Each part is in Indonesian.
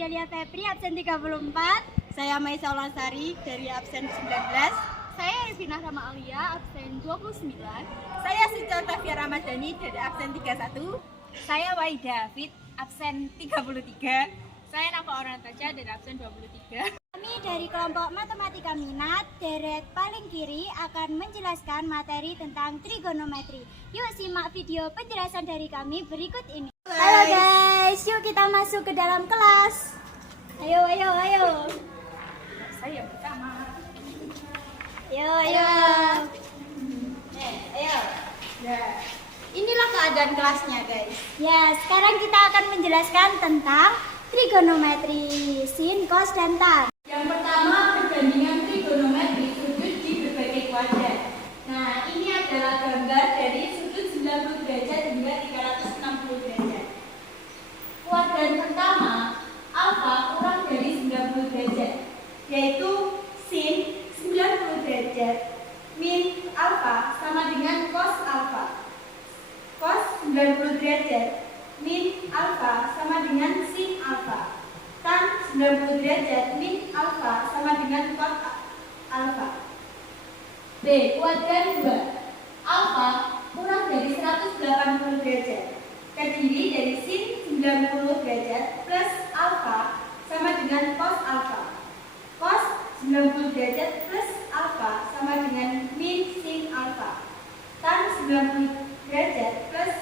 Delia Febri, absen 34. Saya Maisa Ulasari dari absen 19. Saya Rivina Rama Alia, absen 29. Saya Sucata Ramadhani dari absen 31. Saya Waida David, absen 33. Saya Nafa Orantaja dari absen 23. Kami dari kelompok Matematika Minat, deret paling kiri akan menjelaskan materi tentang trigonometri. Yuk simak video penjelasan dari kami berikut ini. Halo guys, yuk kita masuk ke dalam kelas. Ayo. Saya pertama. Ayo. Ayo. Ya. Inilah keadaan kelasnya, guys. Ya, sekarang kita akan menjelaskan tentang trigonometri, sin, cos, dan tan. Yang pertama, perbandingan trigonometri sudut di berbagai kuadrat. Nah, ini adalah gambar dari sudut 90 derajat hingga 360 derajat. Kuadrat pertama, alfa kurang dari 90 derajat, yaitu sin 90 derajat min alfa sama dengan cos alfa. Cos 90 derajat min alfa sama dengan sin alfa. Tan 90 derajat min alfa sama dengan cos alfa. B. Kuadran 2. Alfa kurang dari 180 derajat, terdiri dari sin 90 derajat plus alfa sama dengan cos alfa. Cos 90 derajat plus alfa sama dengan min sin alfa. Tan 90 derajat plus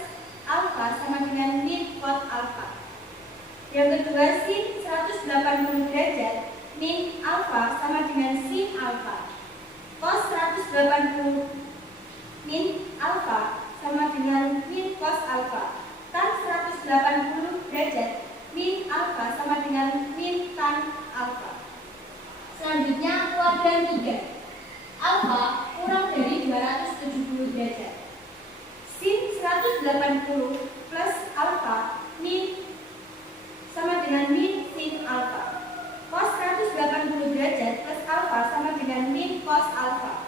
alfa sama dengan min cos alfa. Yang kedua, sin 180 derajat min alfa sama dengan sin alfa. Cos 180 min alfa sama dengan min cos alfa. Tan 180 derajat min alfa sama dengan min tan alfa. Selanjutnya, kuadran 3. Alfa kurang dari 270 derajat. Sin 180 plus alfa min sama dengan min sin alfa. Cos 180 derajat plus alfa sama dengan min cos alfa.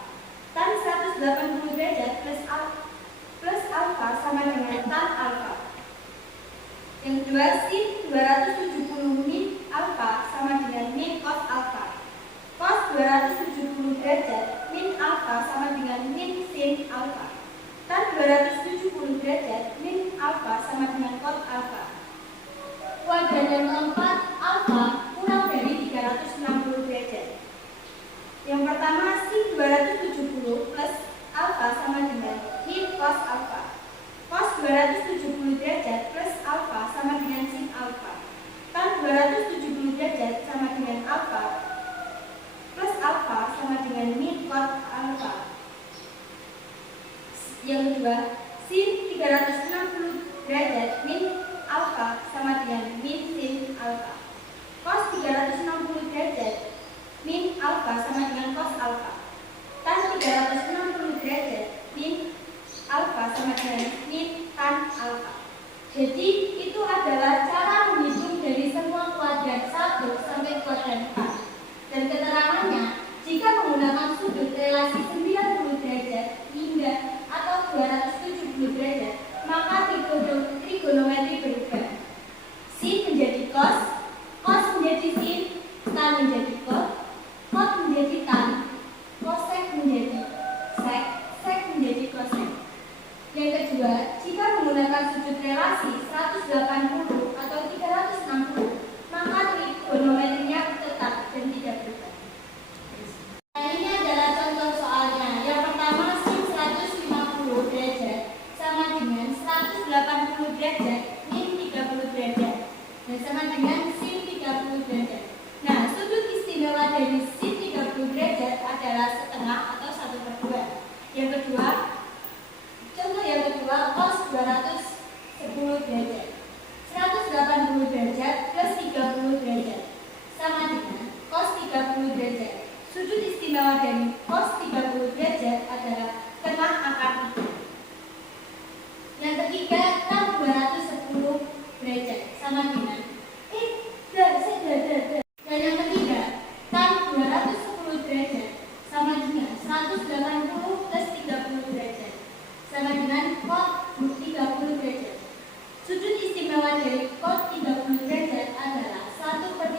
Tan 180 derajat plus alfa sama dengan tan alfa. Yang kedua, sin 270 min alfa sama dengan min cos alfa. Cos 270 derajat min alfa sama dengan min sin alfa. Tan 270 derajat min alfa sama dengan cos alfa. Kuadran yang keempat, alfa kurang dari 360 derajat. Yang pertama, sin 270 plus alfa sama dengan min cos alfa. Cos 270 derajat plus alfa sama dengan sin alfa. Tan 270 derajat sama dengan alfa plus alfa sama dengan min cos alfa. Yang kedua, sin 360 derajat min alfa sama dengan min sin alfa. Cos 360 derajat min alfa sama dengan cos alfa. Tan 360 derajat min alfa sama dengan min tan alfa. Jadi itu adalah cara menghitung dari semua kuadran 1 sampai kuadran 4. Dan keterangannya, jika menggunakan sudut relasi 90 derajat hingga atau 270 derajat, maka trigonometri berubah. Sin menjadi cos, cos menjadi sin, tan menjadi cos, cos menjadi tan, cosec menjadi sec, sec menjadi cosec. Yang kedua, jika menggunakan sudut relasi 180 atau 360, maka trigonometrinya tetap dan tidak berubah. Nah, ini adalah contoh soalnya. Yang pertama, sin 150 derajat sama dengan 180 derajat min 30 derajat dan sama dengan sin 30 derajat. Nah, sudut istimewa dari sin 30 derajat adalah setengah atau 1/2. Yang kedua, contoh yang kedua, cos 210 derajat. 180 derajat plus 30 derajat sama dengan cos 30 derajat. Sudut istimewa dari cos 30 derajat adalah tengah akar 3. Yang ketiga, tan 210 derajat sama dengan Dan yang ketiga, tan 210 derajat sama dengan 180 plus 30 derajat sama dengan cos 30 derajat. Sudut istimewa dari cos 30 derajat adalah 1/3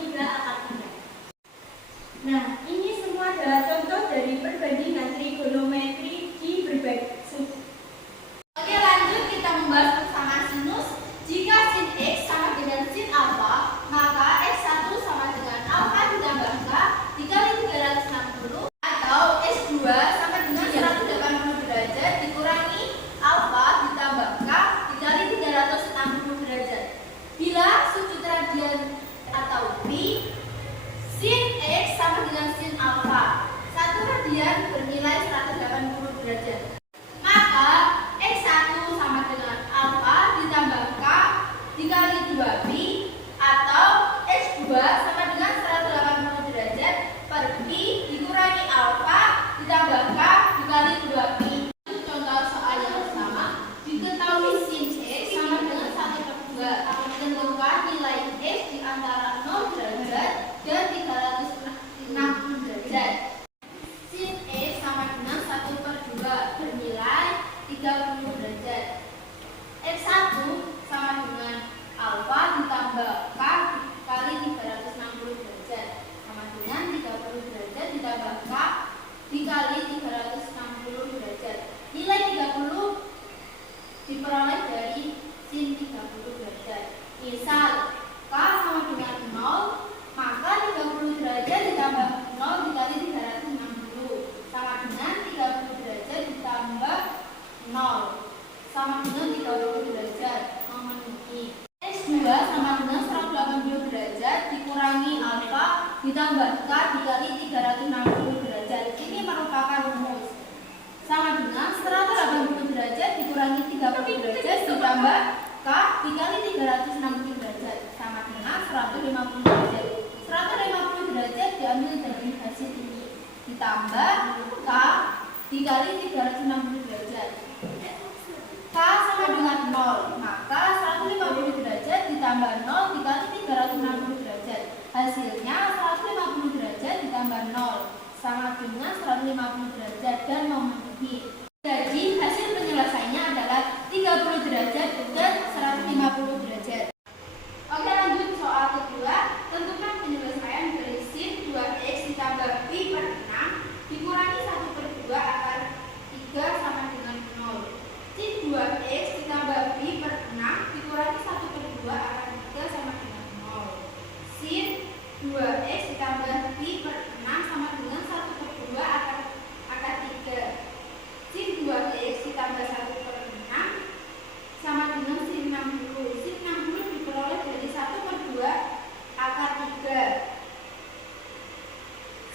2pi atau X2 sama dengan 180 derajat per pi dikurangi alfa ditambah k dikali 2pi. Contoh soal yang pertama, diketahui sin X sama dengan 1/2. Tentukan nilai X di antara 0 derajat dan 360 derajat. Sin X sama dengan 1/2 bernilai 30 derajat. X1 sama dengan alfa ditambah k kali 360 derajat sama dengan 30 derajat ditambah k dikali 360 derajat. Nilai 30 diperoleh dari sin 30 derajat. Misal k sama dengan 0, maka 30 derajat ditambah 0 dikali 360 sama dengan 30 derajat ditambah 0 sama dengan 30 derajat, memenuhi. X2 sama dengan 180 derajat dikurangi alfa ditambah k dikali 360 derajat. Ini merupakan rumus. Sama dengan 180 derajat dikurangi 30 derajat ditambah k dikali 360 derajat sama dengan 150 derajat. 150 derajat diambil dari hasil ini ditambah k dikali 360 derajat. K sama dengan 0, maka 150 derajat ditambah 0 dikali 360 derajat. Hasilnya 150 derajat ditambah 0 sama dengan 150 derajat dan memenuhi. Jadi hasil penyelesaiannya adalah 30 derajat dan 150 derajat. Oke, lanjut soal kedua. Tentukan penyelesaian dari sin 2x ditambah pi per 6 dikurangi 1/2 akar 3 sama dengan 0. Sin 2x ditambah pi per 6 dikurangi 1/2 akar 3 sama dengan 0. Sin 2x ditambah pi per 6 sama dengan 1/2 akar 3. Sin 2x ditambah 1/6 sama dengan sin 60. Sin 60 diperoleh dari 1/2 akar 3.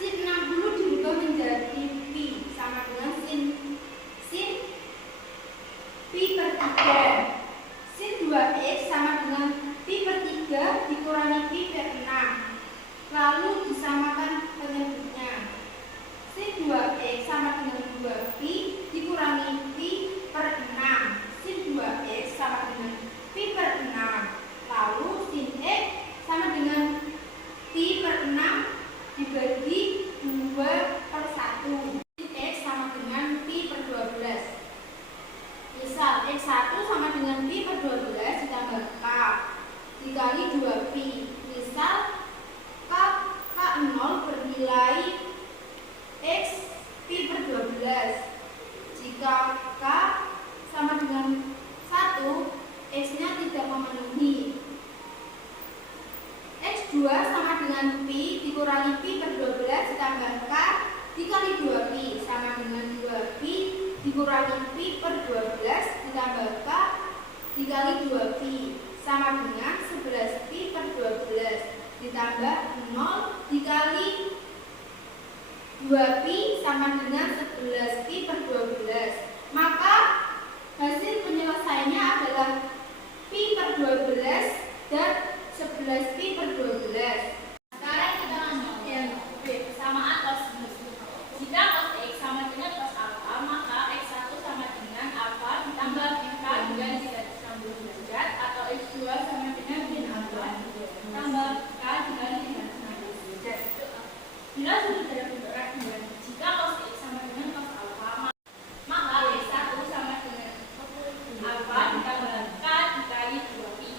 Sin 60 dirubah menjadi pi sama dengan sin pi per 3. Sin 2x sama dengan pi per 3 dikurangi pi per 6. Lalu disamakan penyebutnya. Sin 2x sama dengan 2pi dikurangi pi per 6. Sin 2x sama dengan pi per 6. Lalu sin x sama dengan pi per 6 dibagi 2/1. Sin x sama dengan pi per 12. Misal X1 sama dengan pi per 12 ditambah K dikali 2pi. Misal K0 bernilai X pi per 12. Jika K sama dengan 1, X-nya tidak memenuhi. X2 sama dengan pi dikurangi pi per 12 ditambah K dikali 2pi sama dengan 2pi dikurangi pi per 12 ditambah k dikali 2pi sama dengan 11pi per 12 ditambah 0 dikali 2pi sama dengan 11pi per 12. Maka hasil penyelesaiannya adalah pi per 12 dan 11pi per 12. Sekarang kita lanjut yang B, persamaan cos. Jika cos X sama dengan cos alfa, maka X1 sama dengan alfa ditambah K dikali 360 derajat atau X2 sama dengan sin alfa tambah K dikali 360 derajat. Bila sudut dalam bentuk radian, jika cos X sama dengan cos alfa, maka X1 sama dengan alfa ditambah K dikali 2pi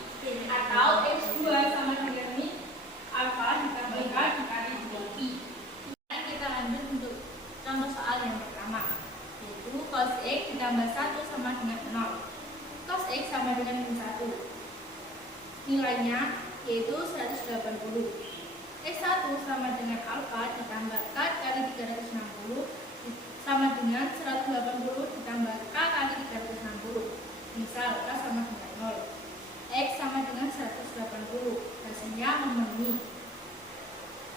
atau X2 sama dengan min alfa ditambah K dikali 2pi. Kita lanjut untuk contoh soal yang pertama, yaitu cos X ditambah 1 sama dengan 0. Cos X sama dengan min 1. Nilainya yaitu 180. X1 sama dengan alfa ditambah K kali 360 sama dengan 180 ditambah K kali 360. Misal K sama dengan 0. X sama dengan 180. Hasilnya memenuhi.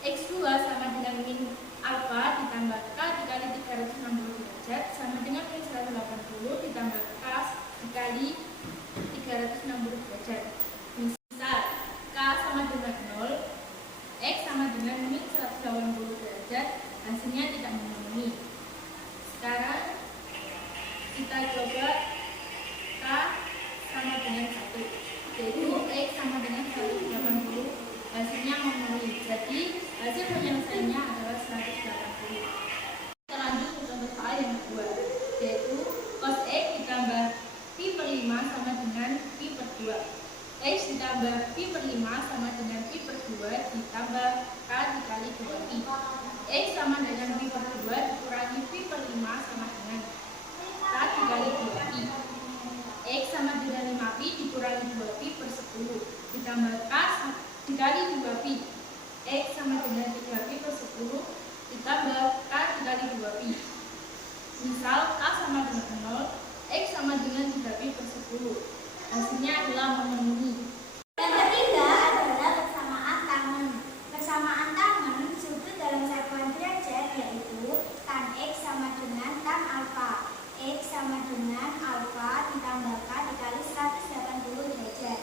X2 sama dengan min alfa ditambah K dikali 360 derajat sama dengan min 180 ditambah K dikali 360 derajat. Misal sama dengan 180. Hasilnya memenuhi. Jadi hasil penyelesaiannya adalah 180. Kita lanjut ke contoh soal yang kedua, yaitu cos X ditambah pi per 5 sama dengan pi per 2. X ditambah pi per 5 sama dengan pi per 2 ditambah k dikali 2pi. X sama dengan pi per 2 dikurangi pi per 5 sama dengan k dikali 2pi. X sama dengan 5pi dikurangi 2pi per 10 ditambah k dikali 2pi. X sama dengan 3pi per 10 ditambah k dikali 2pi. Misal k sama dengan 0, X sama dengan 3pi per 10. Hasilnya adalah memenuhi. Yang ketiga adalah persamaan tangen. Persamaan tangen sudut dalam satuan derajat yaitu tan X sama dengan tan alfa. X sama dengan alfa ditambah k dikali 180 derajat.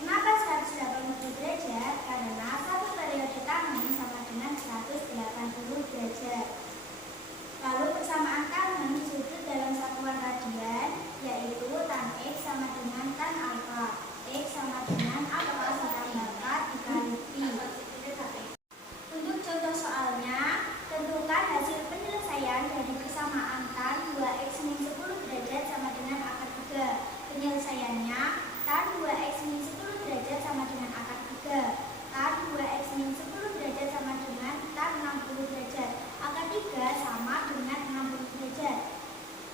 Kenapa 180 derajat? Karena satu periode tangen sama dengan 180 derajat. Lalu persamaan tangen sudut dalam satuan radian yaitu tan X sama dengan tan alfa. X sama dengan alfa ditambah k dikali pi. Untuk contoh soalnya, tentukan hasil penyelesaian dari persamaan tan 2x min 10 derajat sama dengan akar 3. Penyelesaiannya tan 2x min 10 derajat sama dengan akar 3. Tan 2x min 10 derajat sama dengan tan 60 derajat. Akar 3 sama dengan 60 derajat.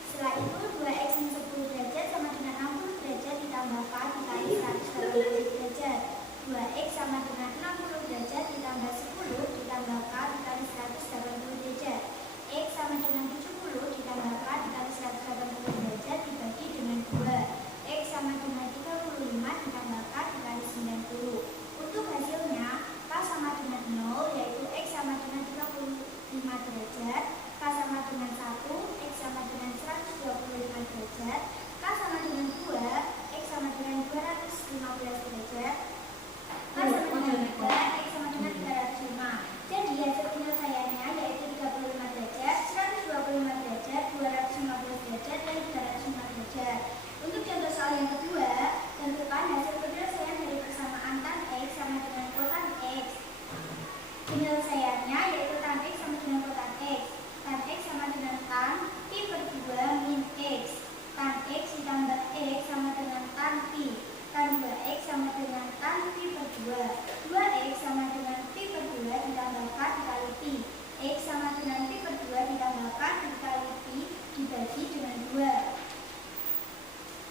Setelah itu 2x min 10 derajat sama dengan 60 derajat ditambah k dikali 180 derajat. 2x sama dengan 60 derajat ditambah 10 ditambah k dikali 180 derajat. X sama dengan 70 ditambah k dikali 180 derajat dibagi dengan 2. X sama dengan 35 ditambah k dikali 90. Untuk hasilnya k sama dengan 0 yaitu X sama dengan 35 derajat, k sama dengan 1, X sama dengan 125 derajat, k sama dengan 2, X sama dengan 215 derajat, k sama dengan 3, X sama dengan 305. Jadi hasil penyelesaiannya yaitu 35 derajat, 125 derajat, 215 derajat, dan 305 derajat. Untuk contoh soal yang kedua, tentukan hasil penyelesaian dari persamaan tan X sama dengan kotan X. Penyelesaiannya yaitu tan X sama dengan kotan X. Tan X sama dengan tan pi per 2 min X. Tan X ditambah X sama dengan tan pi. Tan 2X sama dengan tan pi per 2. 2X sama dengan pi per 2 ditambah k dikali pi. X sama dengan pi per 2 ditambah k dikali pi dibagi dengan 2.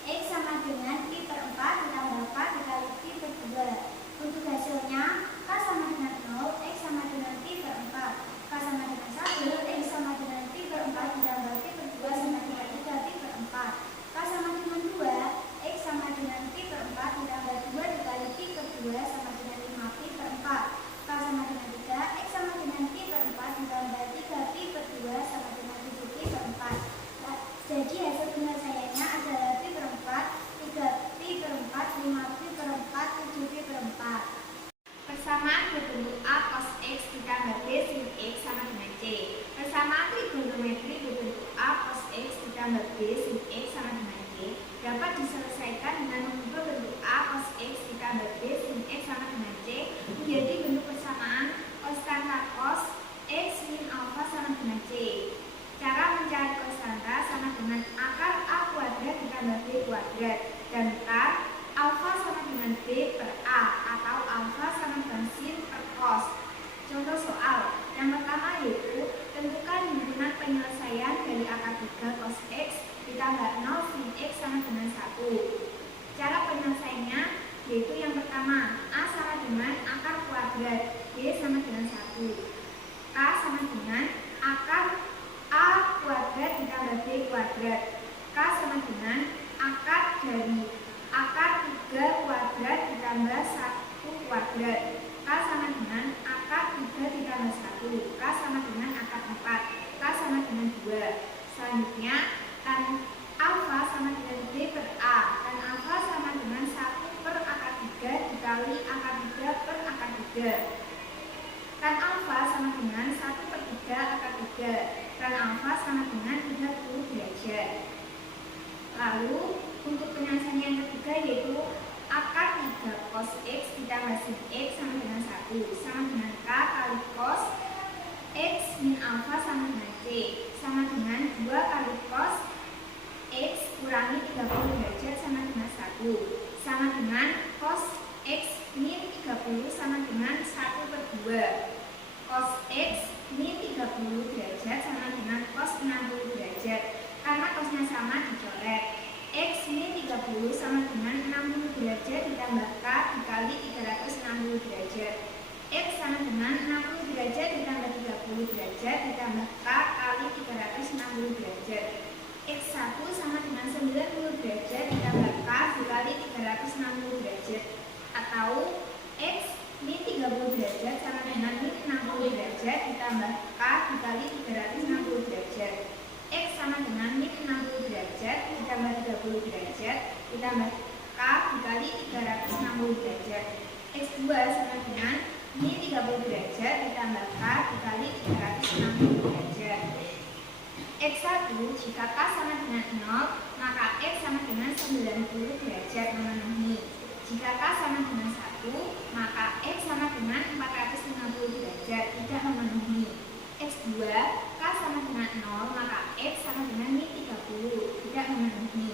X sama dengan pi per 4 ditambah k dikali pi per 2. Untuk hasilnya k sama dengan 0, X sama dengan pi per 4. K sama dengan 1, X sama dengan pi per 4 ditambah pi per 2 sama dengan 3 pi per 4. K sama dengan 2, X sama dengan pi per 4 ditambah 2 dikali pi per 2 sama dengan 5 pi per 4. K sama dengan 3, X sama dengan pi per 4 ditambah 3 pi per 2 sama dengan 7 pi per 4. Jadi hasil penyelesaiannya adalah pi per 4, 3 pi per 4, 5 pi per 4, 7 pi per 4. Persamaan berbentuk A cos X ditambah B sin X sama dengan C. Persamaan trigonometri berbentuk A cos X ditambah B sin X sama dengan C dapat diselesaikan dengan mengubah bentuk A cos X ditambah B sin X sama dengan C menjadi bentuk persamaan konstanta cos X min alfa sama dengan C. Cara mencari konstanta sama dengan akar A kuadrat ditambah B kuadrat dan akar alfa sama dengan B per A atau alfa sama dengan sin per cos. Contoh soal yang pertama yaitu tentukan himpunan penyelesaian dari akar 3 cos X ditambah 0 sin X sama dengan 1. Cara penyelesaiannya yaitu yang pertama A sama dengan akar kuadrat, B sama dengan 1. K sama dengan akar A kuadrat ditambah B kuadrat. K sama dengan akar dari akar 3 kuadrat ditambah 1 kuadrat. K sama dengan akar 3 ditambah 1. K sama dengan akar 4. K sama dengan 2. Selanjutnya tan alfa sama dengan B per A. Tan alfa sama dengan 1 per akar 3 dikali akar 3 per akar 3. Tan alfa sama dengan 1 per 3 akar 3. Tan alfa sama dengan 30 derajat. Lalu untuk penyelesaian yang ketiga yaitu akar 3 cos X ditambah sin X sama dengan 1 sama dengan K kali cos X min alfa sama dengan C sama dengan 2 kali cos X kurangi 30 derajat sama dengan 1 sama dengan cos X min 30 sama dengan 1 per 2 cos X min 30 derajat sama dengan cos 60 derajat. Karena cosnya sama dicoret. X min 30 sama dengan 60 derajat ditambah K dikali 360 derajat. X sama dengan 60 derajat ditambah 30 derajat ditambah K kali 360 derajat. X1 sama dengan 90 derajat ditambah K dikali 360 derajat. Atau X min 30 derajat sama dengan min 60 derajat ditambah K dikali 360 derajat. X sama dengan min 60 derajat ditambah 30 derajat ditambah K dikali 360 derajat. X2 sama dengan min 30 derajat ditambah K dikali 360 derajat. X1 jika K sama dengan 0 maka X sama dengan 90 derajat memenuhi. Jika K sama dengan 1 maka X sama dengan 450 derajat tidak memenuhi. X2 K sama dengan 0 maka X sama dengan min 30 tidak memenuhi.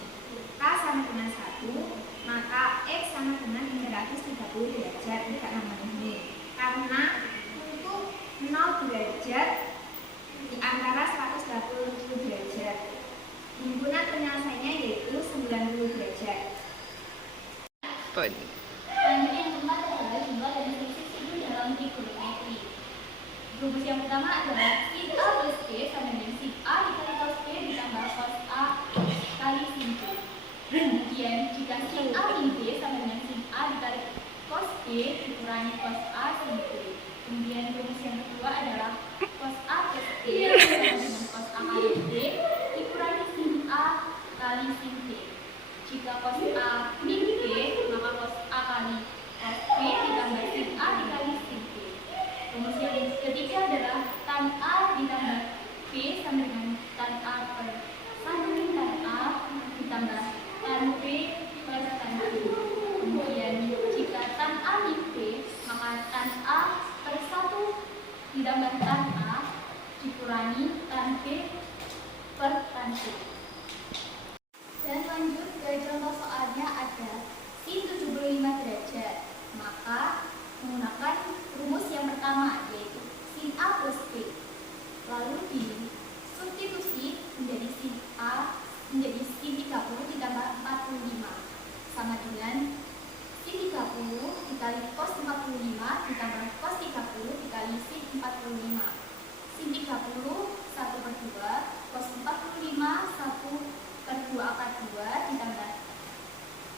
K sama dengan 1 maka X sama dengan 330 derajat tidak memenuhi. Karena untuk 0 derajat di antara 180 derajat. Himpunan penyelesaiannya yaitu 90 derajat. Lanjut yang keempat adalah jumlah dari sisi dalam trigonometri. Rumus yang pertama adalah sin A plus B sama dengan sin A dikali cos B ditambah cos A kali sin B. Kemudian jika sin A min B sama dengan sin A dikali cos B dikurangi cos A sin B. Kemudian rumus yang kedua adalah cos A plus B sama dengan cos A kali B dikurangi sin A kali sin B. Jika cos A min B maka cos A kali cos B ditambah sin A dikali sin B. Rumus yang ketiga adalah tan A ditambah B sama dengan tan A per samping tan A ditambah tan B plus tan B. Kemudian jika tan A min B maka tan A per 1 ditambah tan A dikurangi tan B per tan B. Dan lanjut ke contoh soalnya ada sin 75 derajat. Maka menggunakan rumus yang pertama yaitu sin A plus B. Lalu disubstitusi menjadi sin A menjadi sin 30 ditambah 45 sama dengan sin 30 dikali cos 45 ditambah cos 30 dikali sin 45. Sin 30 1 per 2 cos 45 1 per 2 akar 2 ditambah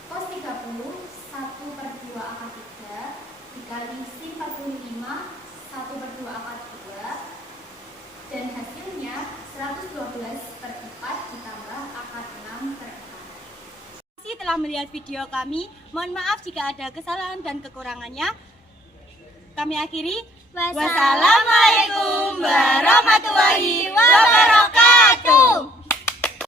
cos 30 1 per 2 akar 3 dikali sin 45 1 per 2 akar 2 dan hasilnya 112 per 4 ditambah akar 6 per 4. Terima kasih telah melihat video kami. Mohon maaf jika ada kesalahan dan kekurangannya. Kami akhiri. Wassalamualaikum warahmatullahi wabarakatuh.